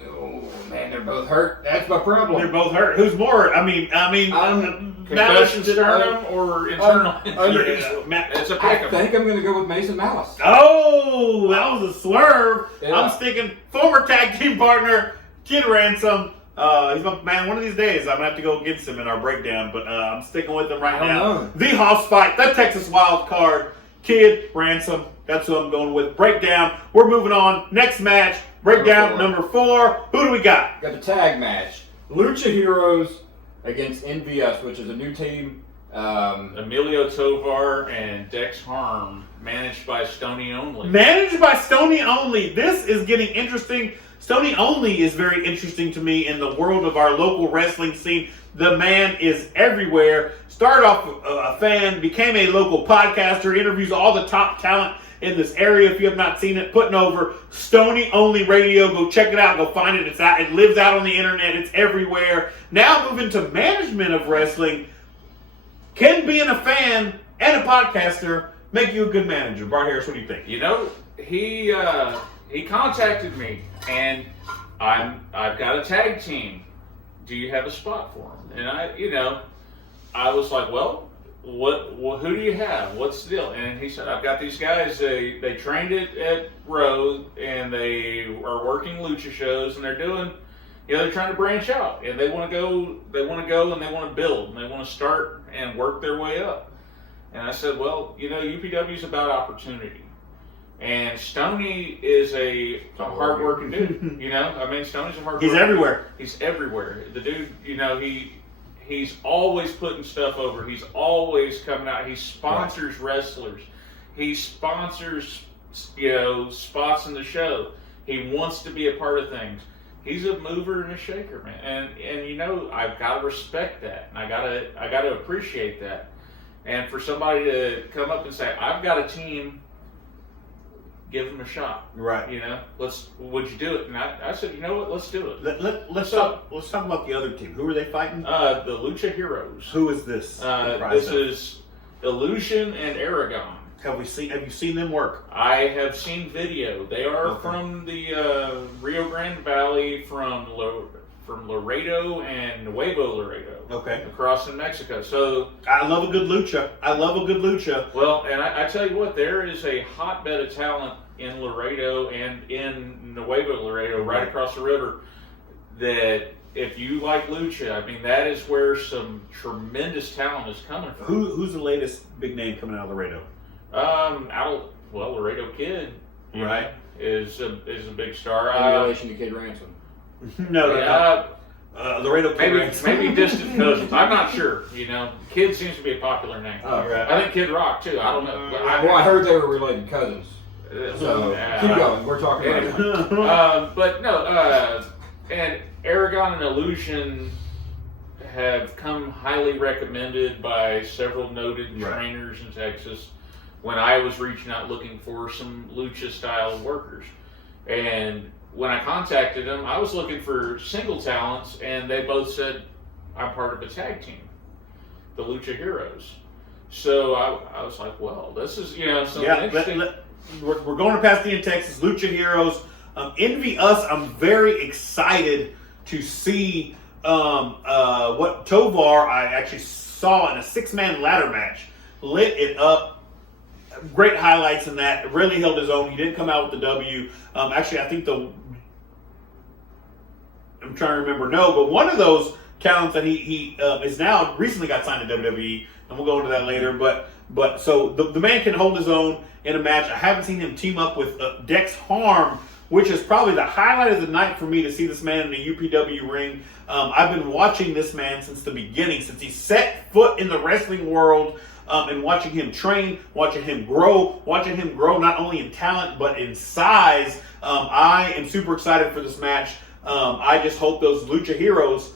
Oh man, they're both hurt. That's my problem. They're both hurt. Who's more? Concussion sternum or internal injuries? It's a I pick 'em. think I'm going to go with Mason Malice. Oh, that was a swerve. Yeah. I'm sticking former tag team partner, Kid Ransom. He's my man. One of these days, I'm gonna have to go against him in our breakdown, but I'm sticking with him right I don't now. know. The Hoss Fight, the Texas Wild Card, Kid Ransom. That's who I'm going with. Breakdown. We're moving on. Next match. Breakdown number 4. Who do we got? Got the tag match. Lucha Heroes against NVS, which is a new team. Emilio Tovar and Dex Harm, managed by Stony Only. Managed by Stony Only. This is getting interesting. Stony Only is very interesting to me in the world of our local wrestling scene. The man is everywhere. Started off a fan, became a local podcaster, interviews all the top talent in this area. If you have not seen it, putting over Stony Only Radio. Go check it out. Go find it. It lives out on the internet. It's everywhere. Now moving to management of wrestling. Can being a fan and a podcaster make you a good manager? Bart Harris, what do you think? You know, he contacted me, and I've got a tag team. Do you have a spot for him? And I was like, well, who do you have? What's the deal? And he said, I've got these guys. They trained at Road, and they are working lucha shows, and they're doing, they're trying to branch out, and they want to go, and they want to build, and they want to start and work their way up. And I said, well, UPW is about opportunity. And Stoney is a hard-working dude. Stoney's a hard-working He's everywhere. He's everywhere. The dude, he's always putting stuff over. He's always coming out. He sponsors wrestlers. He sponsors, spots in the show. He wants to be a part of things. He's a mover and a shaker, man. And I've got to respect that. And I got to appreciate that. And for somebody to come up and say, I've got a team, give them a shot. Right. Would you do it? And I said, you know what? Let's do it. Let's talk about the other team. Who are they fighting? The Lucha Heroes. Who is this? This is Illusion and Aragon. Have you seen them work? I have seen video. They are from the Rio Grande Valley, from Laredo and Nuevo Laredo. Okay. Across in Mexico. So I love a good lucha. Well, and I tell you what, there is a hotbed of talent in Laredo and in Nuevo Laredo, right across the river, that if you like lucha, that is where some tremendous talent is coming from. Who's the latest big name coming out of Laredo? Laredo Kid, right, is a big star. In relation to Kid Ransom. No. Laredo Kid. Maybe distant cousins. I'm not sure. Kid seems to be a popular name. Oh, right. I think Kid Rock too. I don't know. I heard they were related cousins. So keep going. We're talking about it. But no. And Aragon and Illusion have come highly recommended by several noted trainers in Texas when I was reaching out looking for some lucha style workers. And when I contacted them, I was looking for single talents, and they both said, I'm part of a tag team, the Lucha Heroes. So I was like, well, this is, something interesting. We're going to Pasadena, Texas, Lucha Heroes. Envy Us, I'm very excited to see what Tovar, I actually saw in a 6-man ladder match, lit it up. Great highlights in that. Really held his own. He didn't come out with the W. Actually, I think I'm trying to remember. No, but one of those talents that he is now recently got signed to WWE, and we'll go into that later. But so the man can hold his own in a match. I haven't seen him team up with Dex Harm, which is probably the highlight of the night for me to see this man in the UPW ring. I've been watching this man since the beginning, since he set foot in the wrestling world, and watching him train, watching him grow not only in talent but in size. I am super excited for this match. I just hope those Lucha heroes,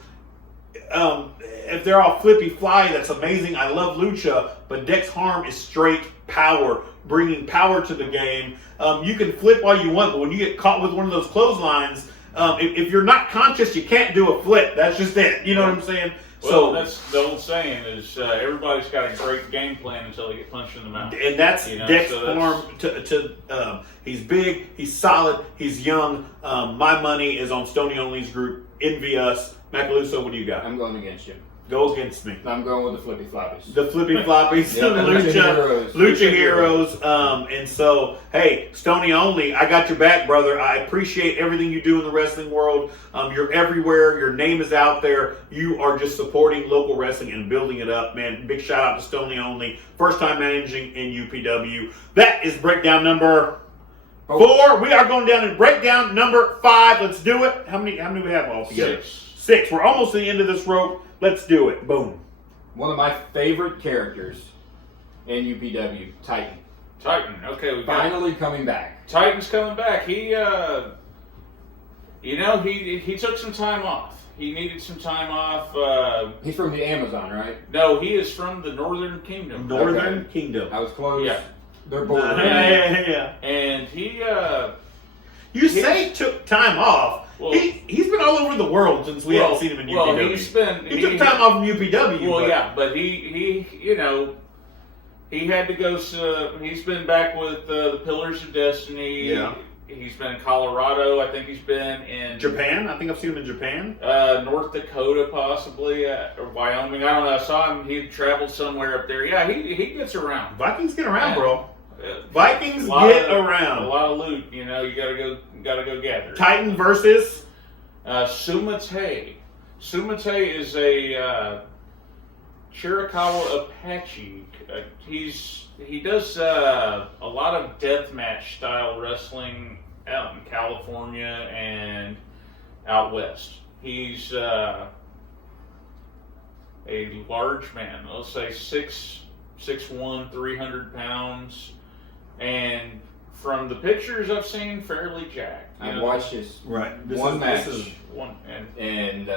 if they're all flippy fly, that's amazing. I love Lucha, but Dex Harm is straight power, bringing power to the game. You can flip all you want, but when you get caught with one of those clotheslines, if you're not conscious, you can't do a flip. That's just it. You know what I'm saying? Well, so that's the old saying is everybody's got a great game plan until they get punched in the mouth. and that's Dex so Harm. He's big, he's solid, he's young. My money is on Stony Only's group. Envy us. Macaluso, what do you got? I'm going against you. Go against me. I'm going with the flippy floppies. The flippy floppies, Yeah, Lucha heroes. And so, hey, Stony Only, I got your back, brother. I appreciate everything you do in the wrestling world. You're everywhere. Your name is out there. You are just supporting local wrestling and building it up, man. Big shout out to Stony Only. First time managing in UPW. That is breakdown number 4. We are going down to breakdown number 5. Let's do it. How many we have all together? 6. We're almost to the end of this rope. Let's do it. Boom. One of my favorite characters in UPW, Titan. Titan. Okay, we got Finally coming back. Titan's coming back. He took some time off. He needed some time off. He's from the Amazon, right? No, he is from the Northern Kingdom. Northern Kingdom. I was close. Yeah. They're border. Yeah. And he You say took time off. Well, he's been all over the world since we haven't seen him in UPW. Well, he took time off from UPW. Well, but yeah, but he he had to go. He's been back with the Pillars of Destiny. Yeah. He's been in Colorado. I think he's been in Japan. I think I've seen him in Japan. North Dakota, possibly, or Wyoming. I don't know. I saw him. He traveled somewhere up there. Yeah, he gets around. Vikings get around, bro. Vikings get around. A lot of loot. You gotta go gather. Titan versus Sumate. Sumate is a Chiricahua Apache. He does a lot of deathmatch style wrestling out in California and out west. He's a large man. Let's say 6'1", 300 pounds, and from the pictures I've seen, fairly jacked. I've watched his one match. This is and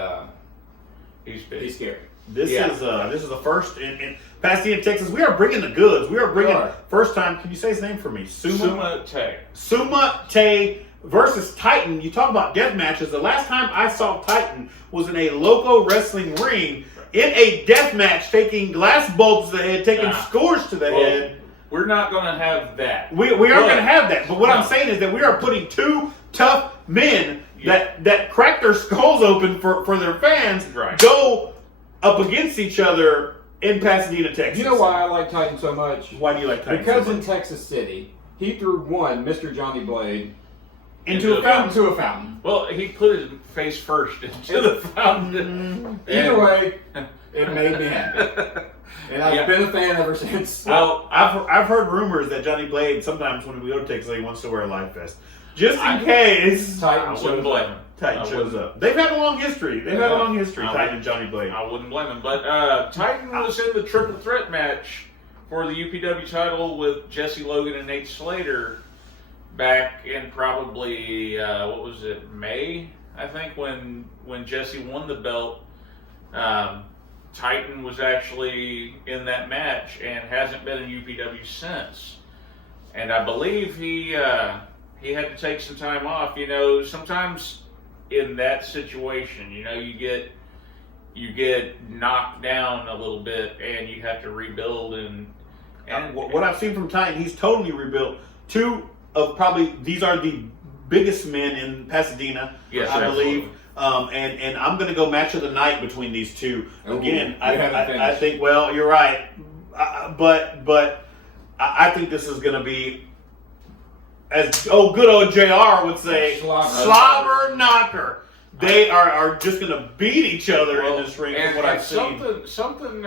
he's big. he's scary. This is the first in Pasadena, Texas. We are bringing the goods. We are bringing first time. Can you say his name for me? Sumate versus Titan. You talk about death matches. The last time I saw Titan was in a local wrestling ring in a death match, taking glass bulbs to the head, taking scores to the head. We're not going to have that. We aren't going to have that. But what I'm saying is that we are putting two tough men that crack their skulls open for their fans go up against each other in Pasadena, Texas. You know why I like Titan so much? Why do you like Titan Because so much? in Texas City, he threw Mr. Johnny Blade into a fountain. Well, he put his face first into the fountain. Either way, it made me happy. And I've been a fan ever since. Well, I've heard rumors that Johnny Blade sometimes when we go to Texas, he wants to wear a live vest. Just in case Titan shows up. They've had a long history. Titan and Johnny Blade. I wouldn't blame him. But Titan was in the triple threat match for the UPW title with Jesse Logan and Nate Slater back in probably, May, I think, when Jesse won the belt. Titan was actually in that match and hasn't been in UPW since. And I believe he had to take some time off. You know, sometimes in that situation, you know, you get knocked down a little bit and you have to rebuild. And what I've seen from Titan, he's totally rebuilt. Two of probably these are the biggest men in Pasadena, yes, I believe. And I'm going to go match of the night between these two. Again, I think, well, you're right. But I think this is going to be, as good old JR would say, slobber knocker. they are just going to beat each other in this ring. From what I've seen. Something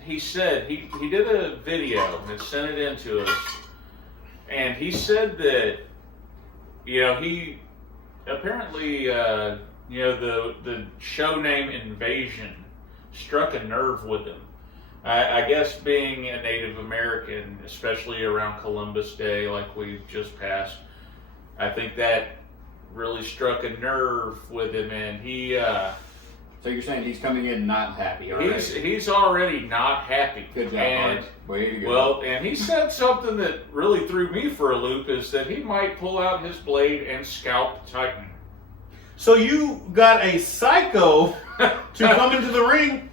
he said, he did a video and sent it in to us, and he said that, he apparently, the show name Invasion struck a nerve with him. I guess being a Native American, especially around Columbus Day, like we've just passed, I think that really struck a nerve with him, and he. So you're saying he's coming in not happy already? He's already not happy. Good job, and, Art. Way to go. Well, and he said something that really threw me for a loop, is that he might pull out his blade and scalp Titan. So you got a psycho to come into the ring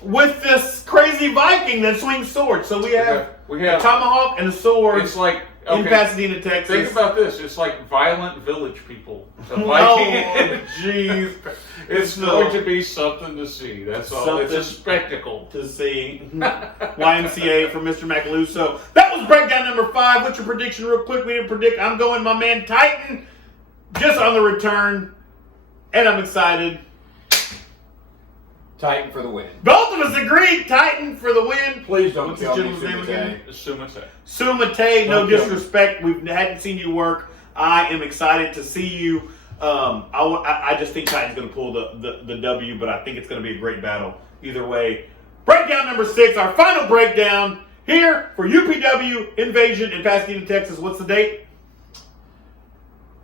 with this crazy Viking that swings swords. So we have a tomahawk and a sword. It's like in Pasadena, Texas. Think about this. It's like violent village people. Oh, jeez. It's going to be something to see. That's all. It's a spectacle to see. YMCA from Mr. Macaluso. That was breakdown number 5. What's your prediction, real quick? We didn't predict. I'm going my man Titan, just on the return, and I'm excited. Titan for the win. Both of us agreed. Titan for the win. Please don't What's tell the me gentleman's name again? Sumate. Sumate, no Don't kill me. disrespect. We hadn't seen you work. I am excited to see you. I just think Titan's going to pull the W, but I think it's going to be a great battle. Either way. Breakdown number 6, our final breakdown here for UPW Invasion in Pasadena, Texas. What's the date?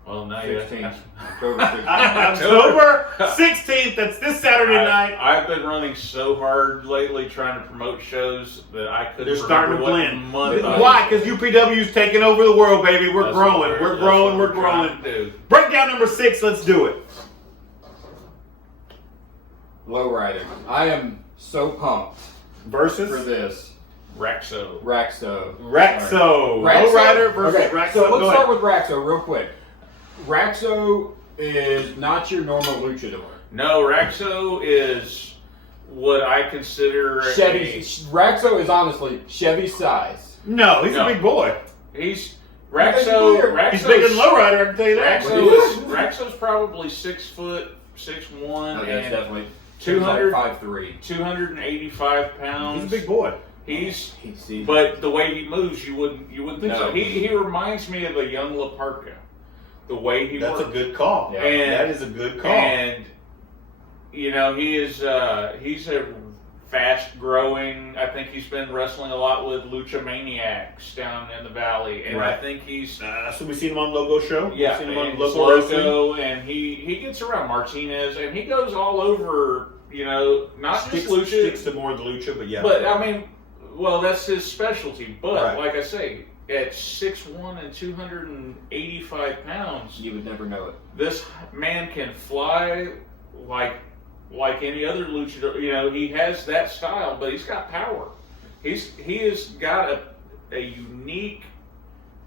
Well, now 16th. October 16th. October 16th. That's this Saturday night. I've been running so hard lately trying to promote shows that I couldn't They're starting to remember what blend. month I Why? was. Because UPW's taking over the world, baby. We're That's growing. what We're that's growing. what We're trying growing. to do. Breakdown number 6. Let's do it. Lowrider. I am so pumped Versus for this. Raxo. Raxo. Lowrider versus Okay, Raxo. so Go let's ahead. start with Raxo real quick. Raxo is not your normal luchador. No, Raxo is what I consider Chevy. Raxo is honestly Chevy's size. No, he's No. a big boy. He's That's Raxo. weird. He's bigger than Lowrider, I can tell you that. Raxo's probably 6 foot 6'1" Okay, that's and definitely 200 5'3". 285 pounds. He's a big boy. He's He's but the way he moves, you wouldn't think so. No. He reminds me of a young La Parka. The way he That's works. a good call. Yeah. And- that is a good call. And he is he's a fast growing. I think he's been wrestling a lot with Lucha Maniacs down in the valley, and I Right. think he's So we seen him on Logo Show. yeah, We've seen him on and Logo Wrestling. Loco, and he gets around Martinez, and he goes all over. Not just Lucha, Sticks to more of the lucha, but yeah. but I mean, well, that's his specialty. But Right. like I say, at 6'1" and 285 pounds, You would never know it. this man can fly like any other luchador. He has that style, but he's got power. He has got a unique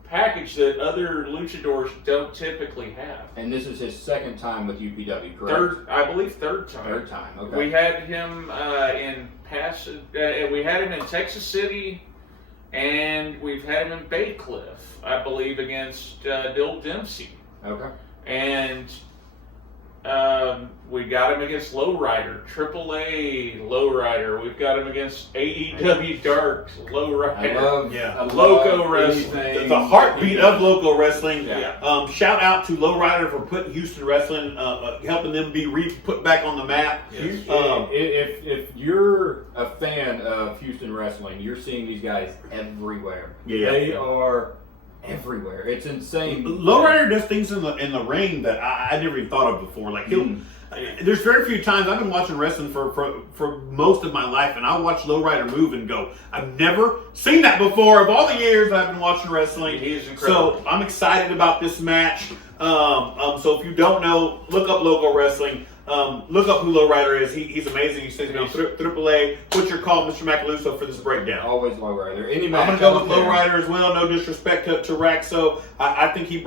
package that other luchadors don't typically have. And this is his second time with UPW, correct? I believe third time. Third time. Okay. We had him we had him in Texas City, and we've had him in Bay Cliff, I believe, against Bill Dempsey. Okay. And we got him against Lowrider, AAA Lowrider. We've got him against AEW Dark Lowrider. I love Yeah. Loco wrestling. anything- the heartbeat of Loco Wrestling. Yeah. Shout out to Lowrider for putting Houston Wrestling, helping them be put back on the map. Yes. If you're a fan of Houston wrestling, you're seeing these guys everywhere. Yeah. They are everywhere. It's insane. Lowrider does things in the ring that I never even thought of before. Like there's very few times I've been watching wrestling for most of my life, and I watch Lowrider move and go, I've never seen that before. Of all the years I've been watching wrestling, He is incredible. So I'm excited about this match. So if you don't know, look up Loco Wrestling. Look up who Lowrider is. He's amazing. He says on AAA. What's your call, Mr. Macaluso, for this breakdown? Always Lowrider. Any I'm match going to go with out there- Lowrider as well. No disrespect to Raxo. I think he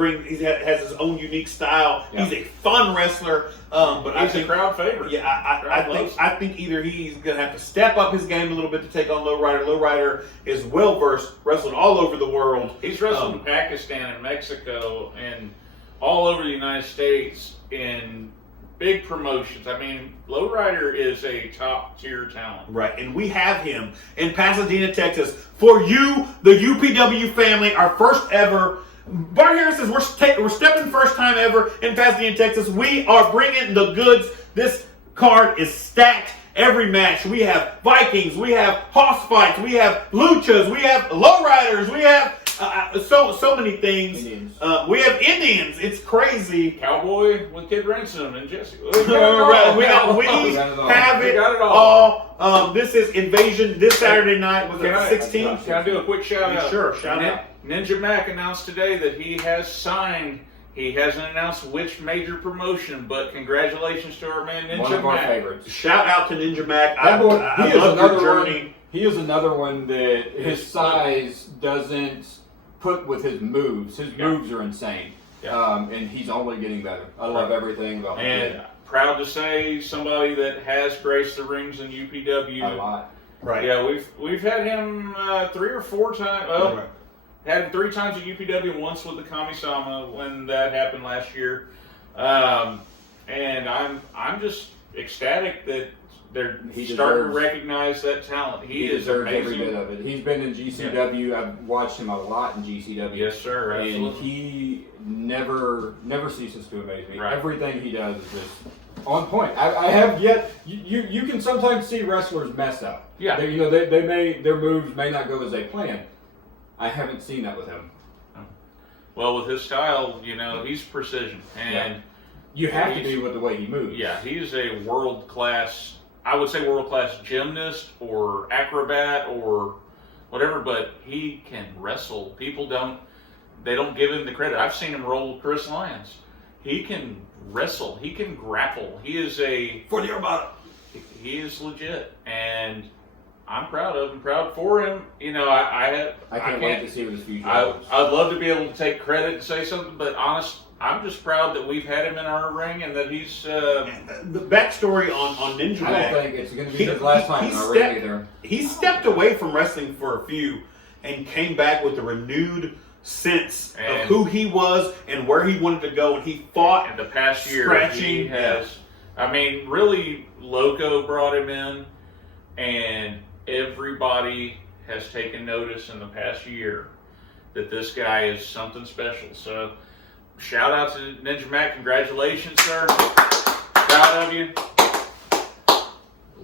has his own unique style. Yeah. He's a fun wrestler. But I He's a think, crowd favorite. yeah, I think either he's going to have to step up his game a little bit to take on Lowrider. Lowrider is well versed, wrestling all over the world. He's wrestled in Pakistan and Mexico and all over the United States in big promotions. I mean, Lowrider is a top tier talent. Right, and we have him in Pasadena, Texas. For you, the UPW family, our first ever. Bart Harris says we're stepping first time ever in Pasadena, Texas. We are bringing the goods. This card is stacked. Every match, we have Vikings, we have hoss fights, we have luchas, we have lowriders, we have so many things. Indians. We have Indians. It's crazy. Cowboy with Kid Ransom and Jesse. We have it all. This is Invasion this Saturday night. Was it 16th? Can I do a quick shout out? Sure, shout out. Ninja Mac announced today that he has signed. He hasn't announced which major promotion, but congratulations to our man Ninja Mac. One of our favorites. Shout out to Ninja Mac. That boy, I love your journey. He is another one that his size doesn't put with his moves. His moves are insane. Yeah. And he's only getting better. I love everything about him. And proud to say somebody that has graced the rings in UPW. A lot. Right. Yeah, we've had him 3 or 4 times. Well, Right. had him 3 times at UPW, once with the Kami-sama when that happened last year. And I'm just ecstatic that they're starting to recognize that talent. He is deserves amazing. every bit of it. He's been in GCW. I've watched him a lot in GCW. Yes, sir. Absolutely. And he never ceases to amaze me. Right. Everything he does is just on point. I have yet. You can sometimes see wrestlers mess up. Yeah. Their moves may not go as they plan. I haven't seen that with him. Well, with his style, he's precision, and you have to be with the way he moves. Yeah, he's a world-class. I would say world-class gymnast or acrobat or whatever, but he can wrestle. People don't give him the credit. I've seen him roll Chris Lyons. He can wrestle. He can grapple. He is legit, and I'm proud of him. Proud for him. I can't wait to see what his future I'd holds. love to be able to take credit and say something, but I'm just proud that we've had him in our ring and that he's. The backstory on Ninja I Mac. don't think it's going to be his last time in our ring either. He stepped away from wrestling for a few and came back with a renewed sense of who he was and where he wanted to go, and he fought. In the past year, scratching. he has. I mean, really, Loco brought him in, and everybody has taken notice in the past year that this guy is something special. So, shout out to Ninja Mac. Congratulations, sir. Proud of you.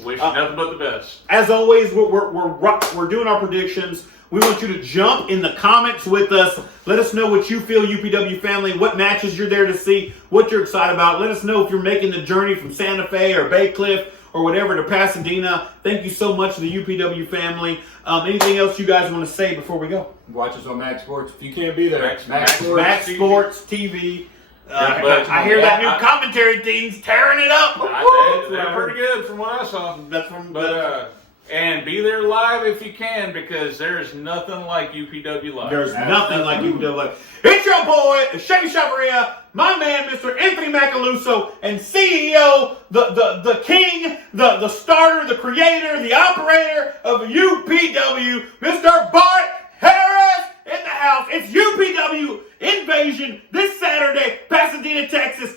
Wish you nothing but the best. As always, we're doing our predictions. We want you to jump in the comments with us. Let us know what you feel, UPW family, what matches you're there to see, what you're excited about. Let us know if you're making the journey from Santa Fe or Bay Cliff or whatever to Pasadena. Thank you so much to the UPW family. Anything else you guys want to say before we go? Watch us on Max Sports. If you can't be there, Max Sports TV. I hear that new commentary team's tearing it up. They're pretty good from what I saw. And be there live if you can, because there is nothing like UPW live. There's nothing like UPW live. It's your boy, Chevy Chavaria, my man, Mr. Anthony Macaluso, and CEO, the king, the starter, the creator, the operator of UPW, Mr. Bart Harris in the house. It's UPW Invasion this Saturday, Pasadena, Texas.